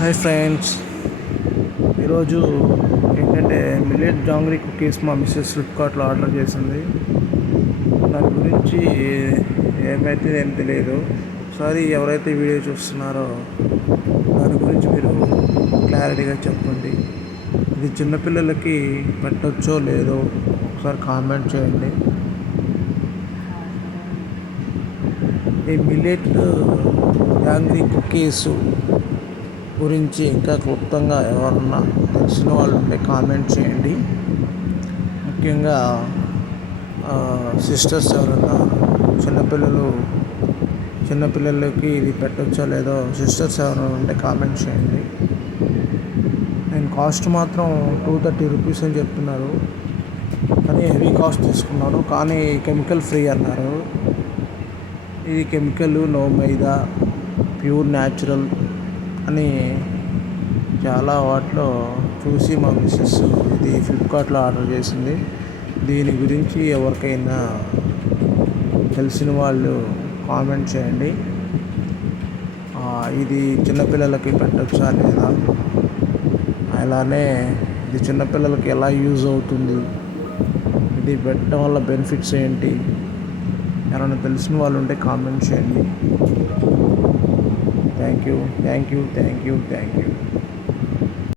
Hi friends, ఈరోజు ఏంటంటే millet jangri cookies మా మిస్సెస్ ఫ్లిప్కార్ట్లో ఆర్డర్ చేసింది. దాని గురించి ఏమైతే ఏం తెలియదు. ఒకసారి ఎవరైతే వీడియో చూస్తున్నారో దాని గురించి మీరు క్లారిటీగా చెప్పండి. ఇది చిన్నపిల్లలకి పెట్టచ్చో లేదో ఒకసారి కామెంట్ చేయండి. ఈ మిల్లెట్ జాంగ్రీ కుకీస్ గురించి ఇంకా క్లుప్తంగా ఎవరన్నా తెలిసిన వాళ్ళు ఉంటే కామెంట్ చేయండి. ముఖ్యంగా సిస్టర్స్ ఎవరన్నా చిన్నపిల్లలకి ఇది పెట్టచ్చో లేదో సిస్టర్స్ ఎవరైనా ఉంటే కామెంట్ చేయండి. నేను కాస్ట్ మాత్రం 230 రూపీస్ అని చెప్తున్నారు, కానీ హెవీ కాస్ట్ తీసుకున్నాను. కానీ కెమికల్ ఫ్రీ అన్నారు. ఇది కెమికల్ నో మైదా, ప్యూర్ న్యాచురల్ అని చాలా వాటిలో చూసి మా మిస్సెస్ ఇది ఫ్లిప్కార్ట్లో ఆర్డర్ చేసింది. దీని గురించి ఎవరికైనా తెలిసిన వాళ్ళు కామెంట్ చేయండి. ఇది చిన్నపిల్లలకి పెట్టచ్చా లేదా, అలానే ఇది చిన్నపిల్లలకి ఎలా యూజ్ అవుతుంది, ఇది పెట్టడం వల్ల బెనిఫిట్స్ ఏంటి, ఎవరైనా తెలిసిన వాళ్ళు ఉంటే కామెంట్ చేయండి. Thank you.